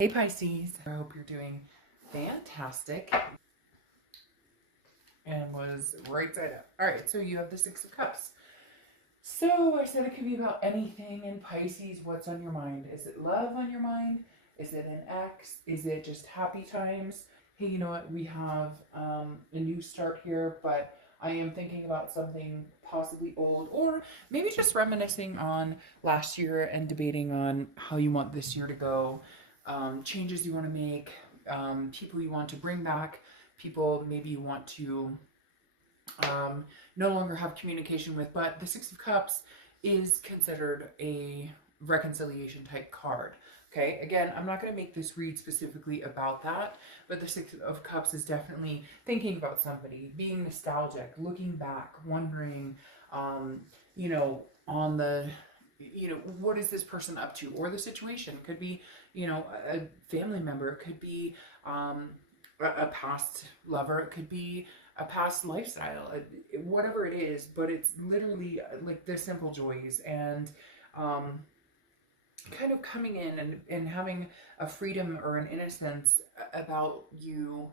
Hey Pisces, I hope you're doing fantastic and was right side up. All right, so you have the Six of Cups. So I said it could be about anything in Pisces. What's on your mind? Is it love on your mind? Is it an ex? Is it just happy times? Hey, you know what? We have a new start here, but I am thinking about something possibly old, or maybe just reminiscing on last year and debating on how you want this year to go, changes you want to make, people you want to bring back, people maybe you want to no longer have communication with. But the Six of Cups is considered a reconciliation type card. Okay, again, I'm not going to make this read specifically about that, but the Six of Cups is definitely thinking about somebody, being nostalgic, looking back, wondering, you know, on the, what is this person up to? Or the situation could be, a family member, it could be a past lover, it could be a past lifestyle, whatever it is, but it's literally like the simple joys and kind of coming in and having a freedom or an innocence about you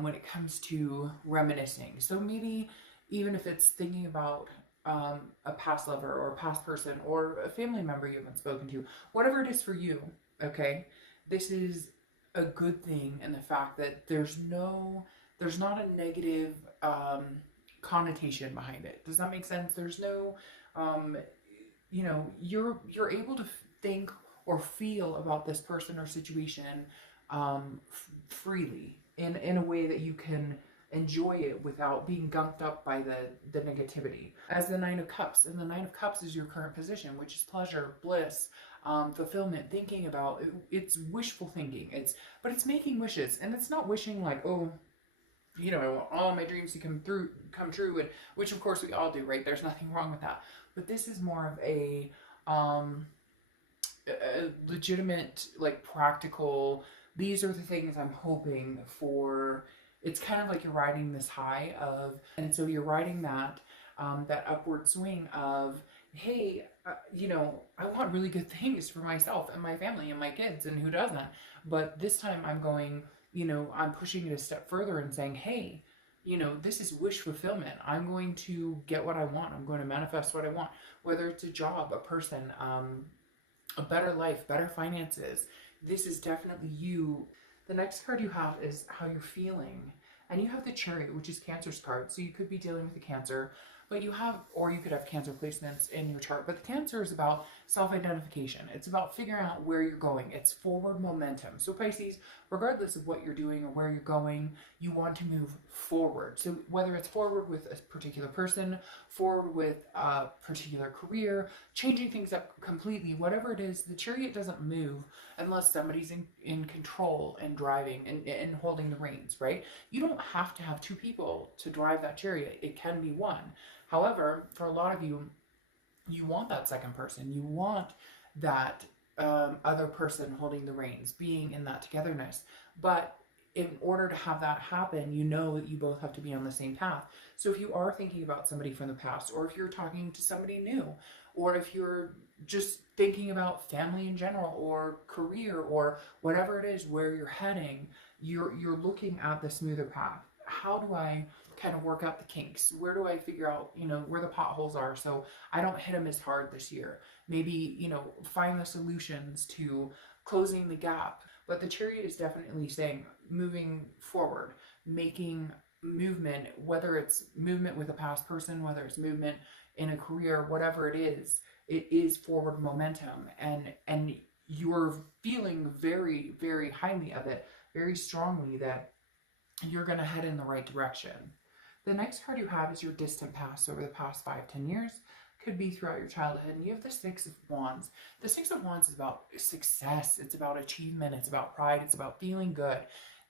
when it comes to reminiscing. So maybe even if it's thinking about a past lover or a past person or a family member you haven't spoken to, whatever it is for you, okay, this is a good thing in the fact that there's not a negative connotation behind it. Does that make sense? There's no, you're able to think or feel about this person or situation freely in a way that you can enjoy it without being gunked up by the negativity. As the Nine of Cups, and the Nine of Cups is your current position, which is pleasure, bliss, fulfillment, thinking about it's wishful thinking. But it's making wishes, and it's not wishing like, oh, I want all my dreams to come true, and which of course we all do, right? There's nothing wrong with that. But this is more of a legitimate, like practical. These are the things I'm hoping for. It's kind of like you're riding this high of, and so you're riding that upward swing of, hey, I want really good things for myself and my family and my kids, and who doesn't? But this time I'm going, I'm pushing it a step further and saying, hey, this is wish fulfillment. I'm going to get what I want. I'm going to manifest what I want, whether it's a job, a person, a better life, better finances. This is definitely you. The next card you have is how you're feeling. And you have the Chariot, which is Cancer's card. So you could be dealing with the Cancer, but you could have Cancer placements in your chart. But the Cancer is about self-identification. It's about figuring out where you're going. It's forward momentum. So Pisces, regardless of what you're doing or where you're going, you want to move forward. So whether it's forward with a particular person, forward with a particular career, changing things up completely, whatever it is, the Chariot doesn't move unless somebody's in control and driving and holding the reins, right? You don't have to have two people to drive that Chariot. It can be one. However, for a lot of you, you want that second person. You want that other person holding the reins, being in that togetherness. But in order to have that happen, you know that you both have to be on the same path. So if you are thinking about somebody from the past, or if you're talking to somebody new, or if you're just thinking about family in general, or career, or whatever it is where you're heading, you're looking at the smoother path. How do I kind of work out the kinks? Where do I figure out, where the potholes are so I don't hit them as hard this year? Maybe, find the solutions to closing the gap. But the Chariot is definitely saying moving forward, making movement, whether it's movement with a past person, whether it's movement in a career, whatever it is forward momentum. And you're feeling very, very highly of it, very strongly, that you're going to head in the right direction. The next card you have is your distant past, over the past 5-10 years. Could be throughout your childhood. And you have the Six of Wands. The Six of Wands is about success. It's about achievement. It's about pride. It's about feeling good.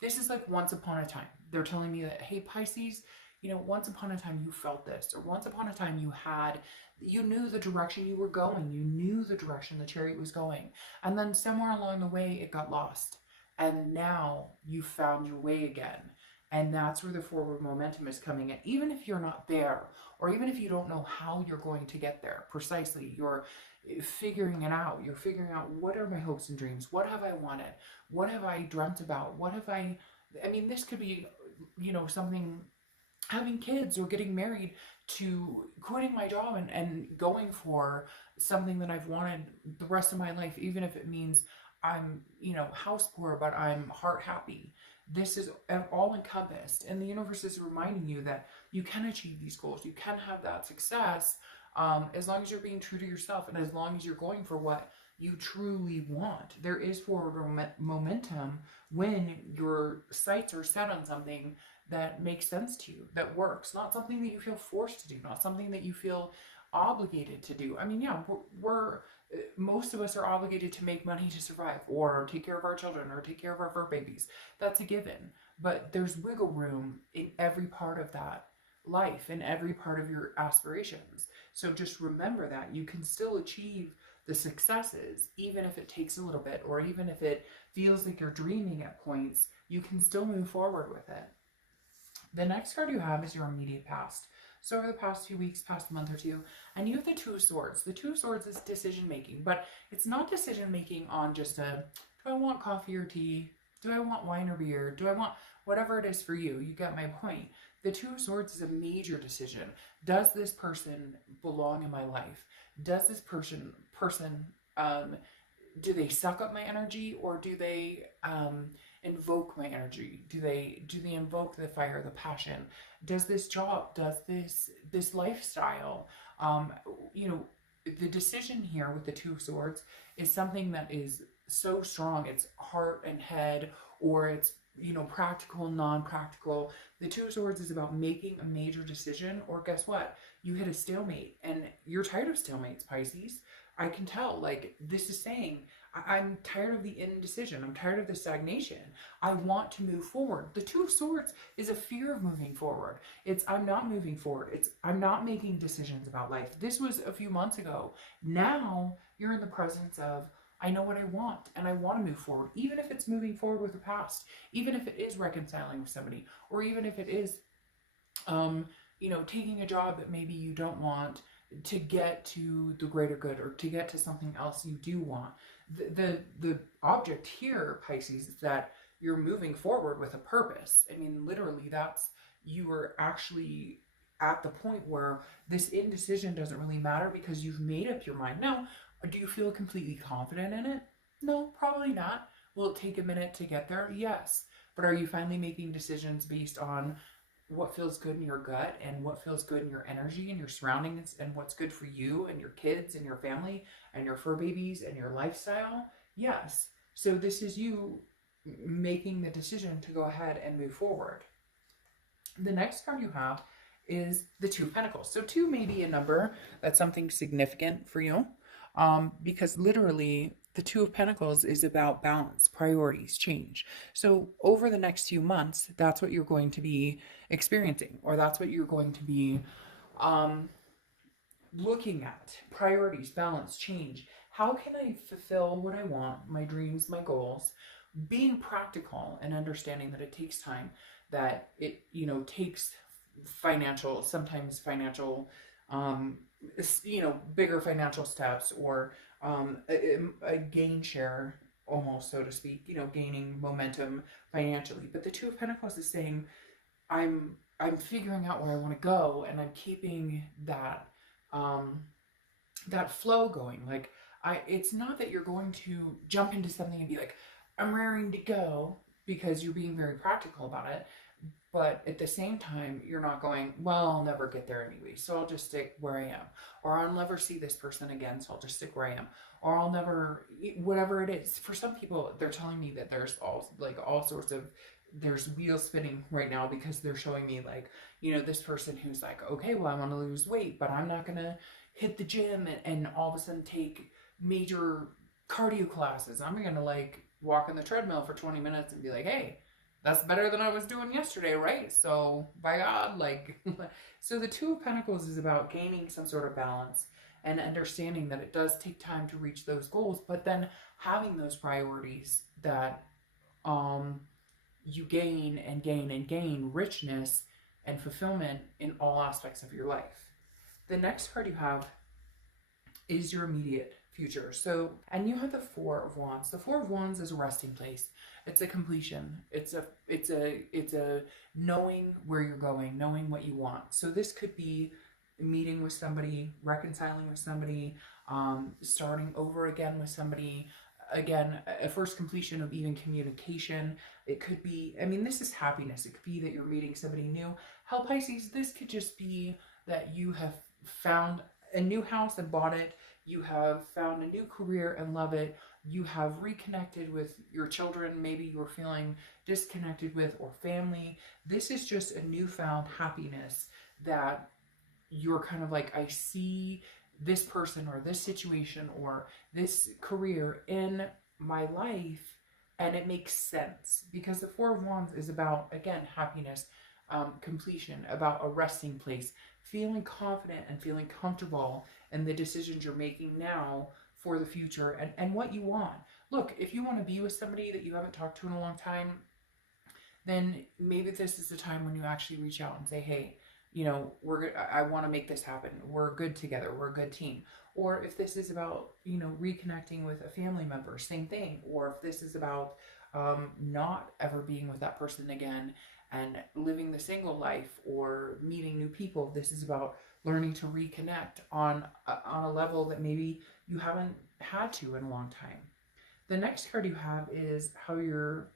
This is like once upon a time. They're telling me that, hey, Pisces, once upon a time you felt this, or once upon a time you knew the direction you were going. You knew the direction the Chariot was going. And then somewhere along the way, it got lost. And now you found your way again. And that's where the forward momentum is coming in. Even if you're not there, or even if you don't know how you're going to get there precisely, figuring it out. You're figuring out, what are my hopes and dreams? What have I wanted? What have I dreamt about? What have I mean, this could be, you know, something, having kids or getting married, to quitting my job and going for something that I've wanted the rest of my life, even if it means I'm, you know, house poor, but I'm heart happy. This is all encompassed, and the universe is reminding you that you can achieve these goals. You can have that success, as long as you're being true to yourself, and as long as you're going for what you truly want. There is forward momentum when your sights are set on something that makes sense to you, that works, not something that you feel forced to do, not something that you feel obligated to do. I mean, yeah, we're most of us are obligated to make money to survive, or take care of our children, or take care of our fur babies. That's a given. But there's wiggle room in every part of that life, in every part of your aspirations. So just remember that you can still achieve the successes, even if it takes a little bit, or even if it feels like you're dreaming at points, you can still move forward with it. The next card you have is your immediate past. So over the past few weeks, past month or two, and you have the Two of Swords. The Two of Swords is decision making, but it's not decision making on just a, do I want coffee or tea? Do I want wine or beer? Do I want whatever it is for you? You get my point. The Two of Swords is a major decision. Does this person belong in my life? Does this person do they suck up my energy, or do they invoke my energy? Do they invoke the fire, the passion? Does this job, does this lifestyle, you know, the decision here with the Two of Swords is something that is so strong. It's heart and head, or it's, you know, practical, non-practical. The Two of Swords is about making a major decision, or guess what? You hit a stalemate, and you're tired of stalemates, Pisces. I can tell, like, this is saying, I'm tired of the indecision. I'm tired of the stagnation. I want to move forward. The Two of Swords is a fear of moving forward. It's, I'm not moving forward. It's, I'm not making decisions about life. This was a few months ago. Now you're in the presence of, I know what I want, and I want to move forward, even if it's moving forward with the past, even if it is reconciling with somebody, or even if it is, you know, taking a job that maybe you don't want to get to the greater good, or to get to something else you do want. The object here, Pisces, is that you're moving forward with a purpose. I mean, literally, that's, you are actually at the point where this indecision doesn't really matter, because you've made up your mind. Now, do you feel completely confident in it? No, probably not. Will it take a minute to get there? Yes. But are you finally making decisions based on what feels good in your gut, and what feels good in your energy and your surroundings, and what's good for you and your kids and your family and your fur babies and your lifestyle? Yes. So this is you making the decision to go ahead and move forward. The next card you have is the Two of Pentacles. So 2 may be a number that's something significant for you, because literally the Two of Pentacles is about balance, priorities, change. So over the next few months, that's what you're going to be experiencing, or that's what you're going to be looking at. Priorities, balance, change. How can I fulfill what I want, my dreams, my goals? Being practical and understanding that it takes time, that it, you know, takes financial, sometimes financial, you know, bigger financial steps, or a gain share, almost, so to speak, you know, gaining momentum financially. But the Two of Pentacles is saying, I'm figuring out where I want to go, and I'm keeping that that flow going. Like, it's not that you're going to jump into something and be like, I'm raring to go, because you're being very practical about it. But at the same time, you're not going, well, I'll never get there anyway, so I'll just stick where I am. Or I'll never see this person again, so I'll just stick where I am. Or I'll never, whatever it is. For some people, they're telling me that there's all sorts of, there's wheels spinning right now, because they're showing me, like, you know, this person who's like, okay, well, I want to lose weight, but I'm not going to hit the gym and all of a sudden take major cardio classes. I'm going to, like, walk on the treadmill for 20 minutes and be like, hey, that's better than I was doing yesterday, right? So, by God, like, so the Two of Pentacles is about gaining some sort of balance, and understanding that it does take time to reach those goals, but then having those priorities that you gain and gain and gain richness and fulfillment in all aspects of your life. The next card you have is your immediate future. So, and you have the Four of Wands. The Four of Wands is a resting place. It's a completion. It's a knowing where you're going, knowing what you want. So this could be meeting with somebody, reconciling with somebody, starting over again with somebody. Again, a first completion of even communication. It could be, I mean, this is happiness. It could be that you're meeting somebody new. Hell, Pisces, this could just be that you have found a new house and bought it. You have found a new career and love it. You have reconnected with your children, maybe you were feeling disconnected with, or family. This is just a newfound happiness that you're kind of like, I see this person or this situation or this career in my life, and it makes sense, because the Four of Wands is about, again, happiness, completion, about a resting place, feeling confident and feeling comfortable in the decisions you're making now for the future and what you want. Look, if you want to be with somebody that you haven't talked to in a long time, then maybe this is the time when you actually reach out and say, hey, you know, I want to make this happen. We're good together. We're a good team. Or if this is about, you know, reconnecting with a family member, same thing. Or if this is about not ever being with that person again and living the single life or meeting new people, this is about learning to reconnect on a level that maybe you haven't had to in a long time. The next card you have is how your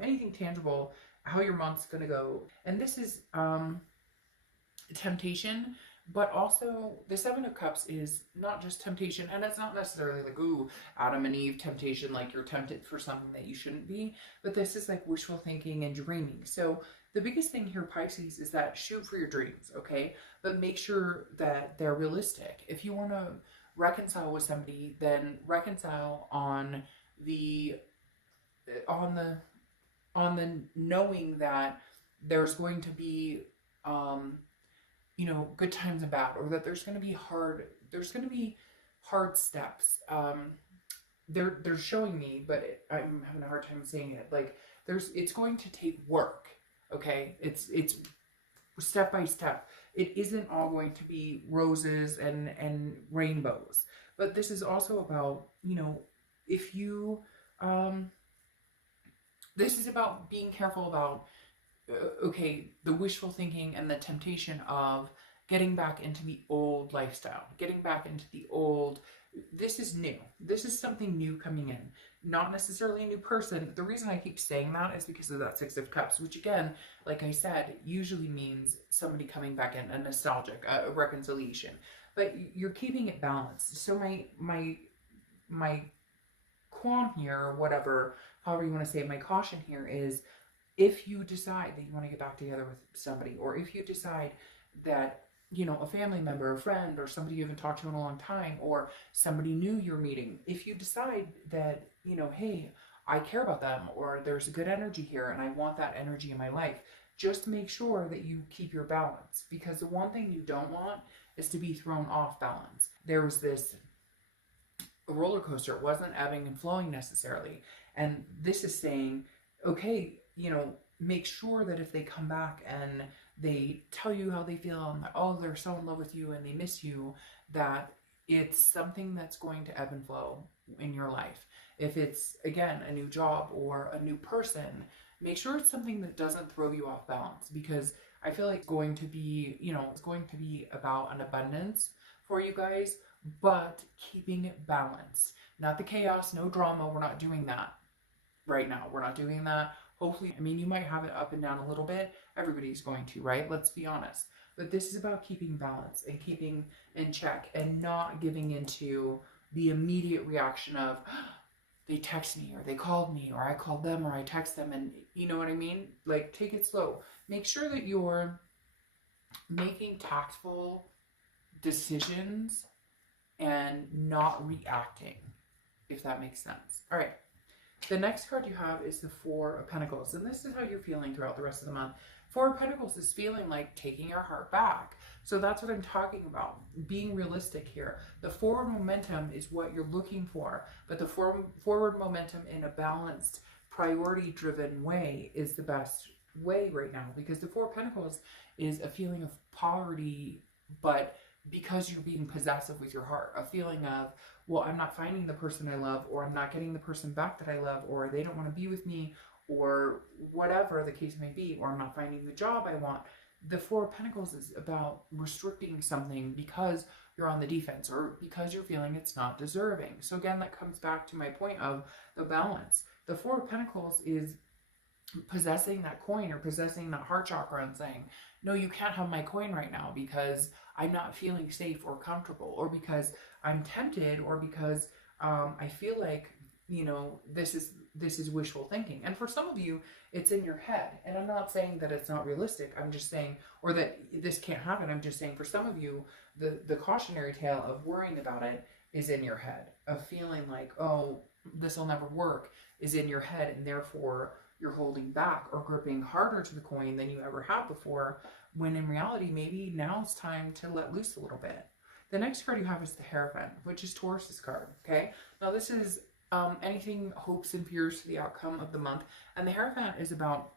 anything tangible, how your month's going to go. And this is temptation, but also the Seven of Cups is not just temptation, and it's not necessarily like, ooh, Adam and Eve temptation, like you're tempted for something that you shouldn't be, but this is like wishful thinking and dreaming. So the biggest thing here, Pisces, is that shoot for your dreams, okay? But make sure that they're realistic. If you want to reconcile with somebody, then reconcile on the knowing that there's going to be you know, good times and bad, or that there's going to be hard steps. They're showing me, but I'm having a hard time saying it. Like it's going to take work. Okay. It's step by step. It isn't all going to be roses and rainbows, but this is also about, you know, if you, this is about being careful about, okay, the wishful thinking and the temptation of getting back into the old lifestyle, getting back into the old, this is new. This is something new coming in, not necessarily a new person. The reason I keep saying that is because of that Six of Cups, which again, like I said, usually means somebody coming back in, a nostalgic, a reconciliation, but you're keeping it balanced. So my qualm here, or whatever, however you want to say it, my caution here is, if you decide that you want to get back together with somebody, or if you decide that, you know, a family member, a friend, or somebody you haven't talked to in a long time, or somebody new you're meeting, if you decide that, you know, hey, I care about them, or there's a good energy here and I want that energy in my life, just make sure that you keep your balance, because the one thing you don't want is to be thrown off balance. There was this roller coaster. It wasn't ebbing and flowing necessarily. And this is saying, okay, you know, make sure that if they come back and they tell you how they feel and that, oh, they're so in love with you and they miss you, that it's something that's going to ebb and flow in your life. If it's, again, a new job or a new person, make sure it's something that doesn't throw you off balance, because I feel like it's going to be, you know, it's going to be about an abundance for you guys, but keeping it balanced. Not the chaos, no drama. We're not doing that right now. We're not doing that. Hopefully, I mean, you might have it up and down a little bit. Everybody's going to, right? Let's be honest. But this is about keeping balance and keeping in check and not giving into the immediate reaction of, they text me or they called me or I called them or I text them, and you know what I mean? Like, take it slow. Make sure that you're making tactful decisions and not reacting, if that makes sense. All right. The next card you have is the Four of Pentacles, and this is how you're feeling throughout the rest of the month. Four of Pentacles is feeling like taking your heart back. So that's what I'm talking about, being realistic here. The forward momentum is what you're looking for, but the forward momentum in a balanced, priority-driven way is the best way right now, because the Four of Pentacles is a feeling of poverty, but because you're being possessive with your heart, a feeling of, well, I'm not finding the person I love, or I'm not getting the person back that I love, or they don't want to be with me, or whatever the case may be, or I'm not finding the job I want. The Four of Pentacles is about restricting something because you're on the defense, or because you're feeling it's not deserving. So again, that comes back to my point of the balance. The Four of Pentacles is possessing that coin or possessing that heart chakra and saying, no, you can't have my coin right now because I'm not feeling safe or comfortable, or because I'm tempted, or because I feel like, you know, this is wishful thinking. And for some of you, it's in your head. And I'm not saying that it's not realistic. I'm just saying, or that this can't happen. I'm just saying for some of you, the cautionary tale of worrying about it is in your head, of feeling like, oh, this will never work, is in your head, and therefore you're holding back or gripping harder to the coin than you ever have before, when in reality, maybe now it's time to let loose a little bit. The next card you have is the Hierophant, which is Taurus's card, okay? Now this is anything hopes and fears to the outcome of the month, and the Hierophant is about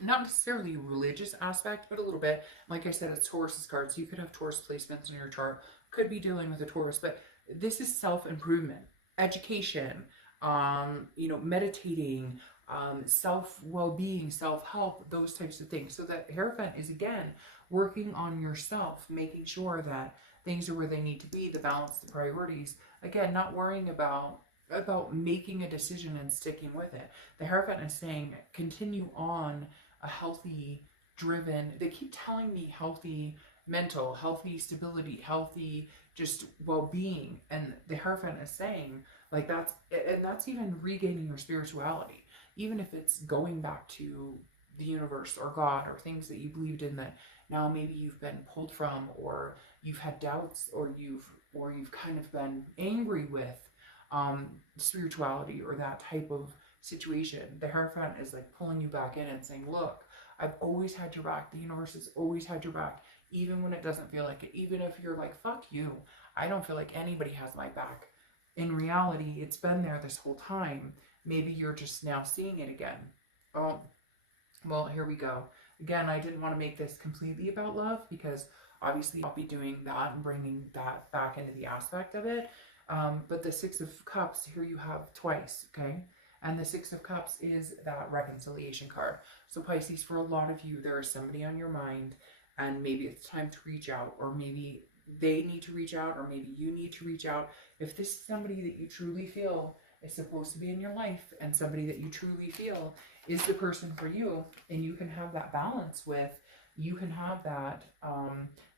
not necessarily a religious aspect, but a little bit. Like I said, it's Taurus's card, so you could have Taurus placements in your chart, could be dealing with a Taurus, but this is self-improvement, education, you know, meditating, self-well-being, self-help, those types of things. So that Hierophant is, again, working on yourself, making sure that things are where they need to be, the balance, the priorities. Again, not worrying about making a decision and sticking with it. The Hierophant is saying, continue on a healthy, driven, they keep telling me healthy mental, healthy stability, healthy just well-being. And the Hierophant is saying, like, that's even regaining your spirituality. Even if it's going back to the universe or God or things that you believed in that now maybe you've been pulled from, or you've had doubts, or you've kind of been angry with spirituality or that type of situation. The Hierophant is like pulling you back in and saying, look, I've always had your back. The universe has always had your back, even when it doesn't feel like it. Even if you're like, fuck you, I don't feel like anybody has my back. In reality, it's been there this whole time. Maybe you're just now seeing it again. Oh, well, here we go. Again, I didn't want to make this completely about love, because obviously I'll be doing that and bringing that back into the aspect of it. But the Six of Cups, here you have twice, okay? And the Six of Cups is that reconciliation card. So Pisces, for a lot of you, there is somebody on your mind, and maybe it's time to reach out, or maybe they need to reach out, or maybe you need to reach out. If this is somebody that you truly feel is supposed to be in your life, and somebody that you truly feel is the person for you, and you can have that balance with, you can have that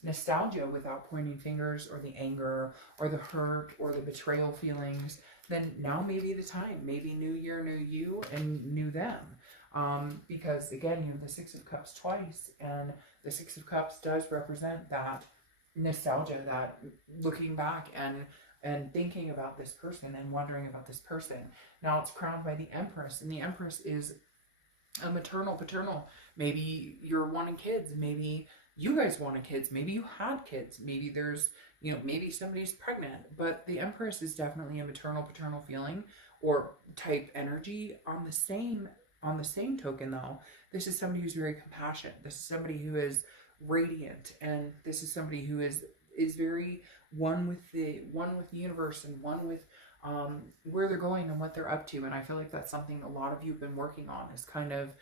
nostalgia without pointing fingers, or the anger, or the hurt, or the betrayal feelings, then now may be the time. Maybe new year, new you, and new them. Because again, you have the Six of Cups twice, and the Six of Cups does represent that nostalgia, that looking back and thinking about this person and wondering about this person. Now it's crowned by the Empress, and the Empress is a maternal, paternal. Maybe you're wanting kids. Maybe you guys wanted kids. Maybe you had kids. Maybe there's, you know, maybe somebody's pregnant. But the Empress is definitely a maternal, paternal feeling or type energy. On the same token, though, this is somebody who's very compassionate. This is somebody who is radiant, and this is somebody who is very one with the universe, and one with where they're going and what they're up to. And I feel like that's something a lot of you have been working on, is kind of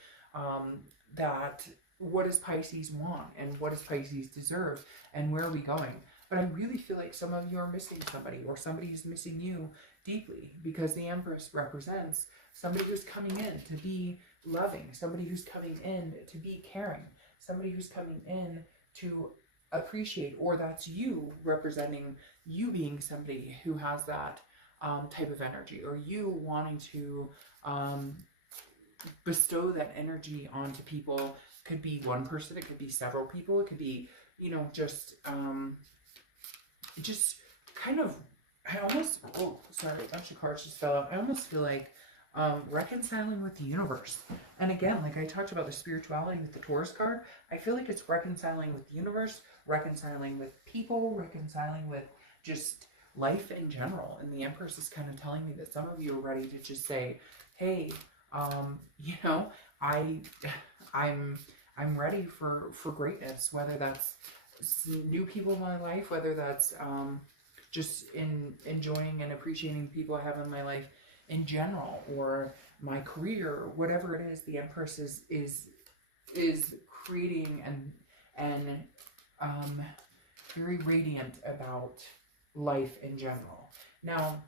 that, what does Pisces want, and what does Pisces deserve, and where are we going? But I really feel like some of you are missing somebody, or somebody is missing you deeply, because the Empress represents somebody who's coming in to be loving, somebody who's coming in to be caring, somebody who's coming in to appreciate, or that's you representing you being somebody who has that type of energy, or you wanting to bestow that energy onto people. Could be one person, it could be several people, it could be, you know, just kind of, I almost, oh, sorry, a bunch of cards just fell out. I almost feel like reconciling with the universe. And again, like I talked about the spirituality with the Taurus card, I feel like it's reconciling with the universe, reconciling with people, reconciling with just life in general. And the Empress is kind of telling me that some of you are ready to just say, hey, you know, I'm ready for greatness, whether that's new people in my life, whether that's just enjoying and appreciating the people I have in my life in general, or my career, whatever it is. The Empress is creating and very radiant about life in general. Now,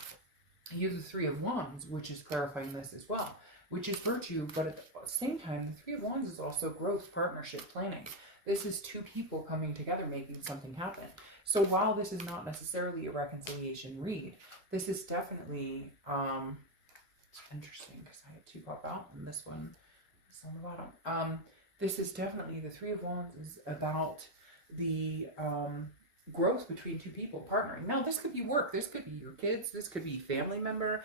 you have the Three of Wands, which is clarifying this as well, which is virtue, but at the same time, the Three of Wands is also growth, partnership, planning. This is two people coming together, making something happen. So while this is not necessarily a reconciliation read, this is definitely, it's interesting because I had two pop out and this one is on the bottom. This is definitely, the Three of Wands is about the growth between two people partnering. Now, this could be work, this could be your kids, this could be family member,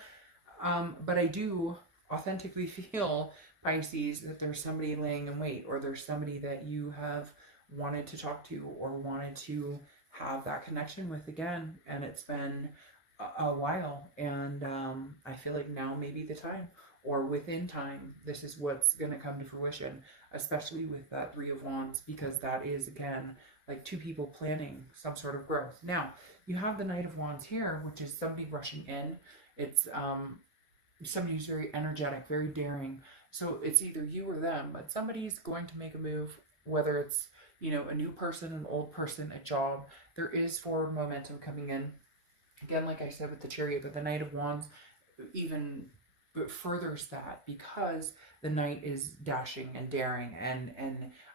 but I do authentically feel, Pisces, that there's somebody laying in wait, or there's somebody that you have wanted to talk to or wanted to have that connection with again, and it's been a while, and I feel like now may be the time, or within time, this is what's going to come to fruition, especially with that Three of Wands, because that is, again, like two people planning some sort of growth. Now, you have the Knight of Wands here, which is somebody rushing in. It's somebody who's very energetic, very daring. So it's either you or them, but somebody's going to make a move, whether it's, you know, a new person, an old person, a job. There is forward momentum coming in. Again, like I said with the Chariot, but the Knight of Wands even furthers that, because the Knight is dashing and daring, and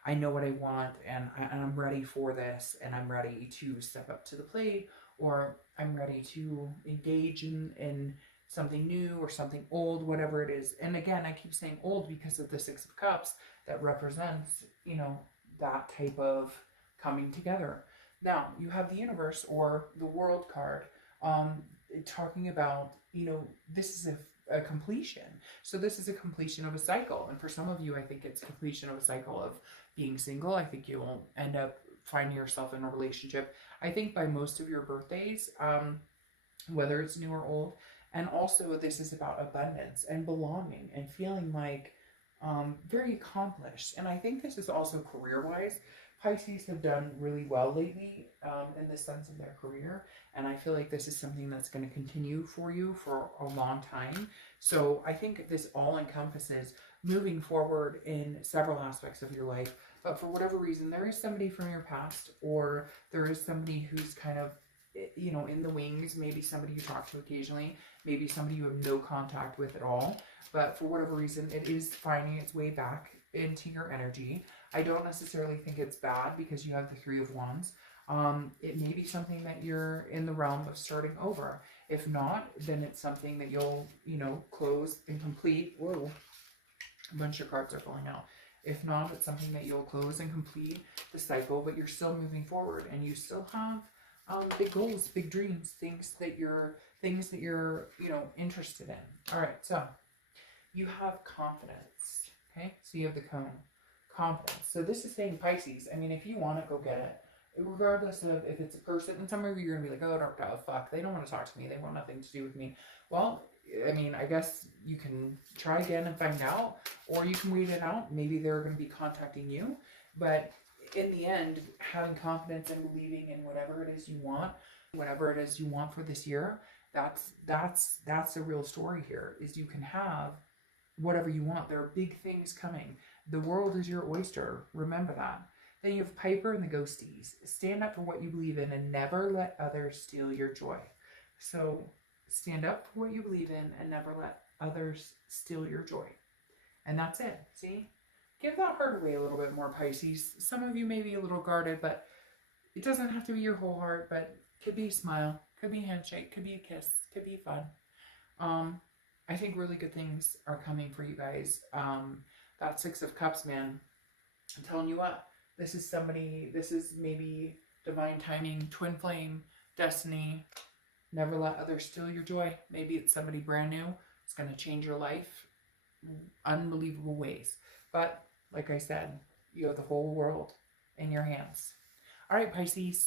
I know what I want, and I'm ready for this, and I'm ready to step up to the plate, or I'm ready to engage in something new or something old, whatever it is. And again, I keep saying old because of the Six of Cups that represents, you know, that type of coming together. Now, you have the Universe or the World card, talking about, you know, this is a completion. So this is a completion of a cycle. And for some of you, I think it's completion of a cycle of being single. I think you'll end up finding yourself in a relationship, I think, by most of your birthdays, whether it's new or old. And also, this is about abundance and belonging and feeling like very accomplished. And I think this is also career-wise. Pisces have done really well lately in the sense of their career. And I feel like this is something that's going to continue for you for a long time. So I think this all encompasses moving forward in several aspects of your life. But for whatever reason, there is somebody from your past, or there is somebody who's kind of, you know, in the wings, maybe somebody you talk to occasionally, maybe somebody you have no contact with at all, but for whatever reason, it is finding its way back into your energy. I don't necessarily think it's bad because you have the Three of Wands. It may be something that you're in the realm of starting over. If not, then it's something that you'll, you know, close and complete. Whoa, a bunch of cards are falling out. If not, it's something that you'll close and complete the cycle, but you're still moving forward, and you still have big goals, big dreams, things that you're, you know, interested in. All right, so you have confidence. Okay, so you have the cone, confidence. So this is saying, Pisces, I mean, if you want to, go get it, regardless of if it's a person. And some of you are gonna be like, oh, fuck, they don't want to talk to me, they want nothing to do with me. Well, I mean, I guess you can try again and find out, or you can wait it out. Maybe they're going to be contacting you, but in the end, having confidence and believing in whatever it is you want, whatever it is you want for this year, that's the real story here, is you can have whatever you want. There are big things coming. The world is your oyster. Remember that. Then you have Piper and the Ghosties. Stand up for what you believe in and never let others steal your joy. So stand up for what you believe in and never let others steal your joy. And that's it. See? Give that heart away a little bit more, Pisces. Some of you may be a little guarded, but it doesn't have to be your whole heart, but could be a smile, could be a handshake, could be a kiss, could be fun. I think really good things are coming for you guys. That Six of Cups, man, I'm telling you what, this is somebody, this is maybe divine timing, twin flame, destiny. Never let others steal your joy. Maybe it's somebody brand new. It's going to change your life unbelievable ways. But like I said, you have the whole world in your hands. All right, Pisces.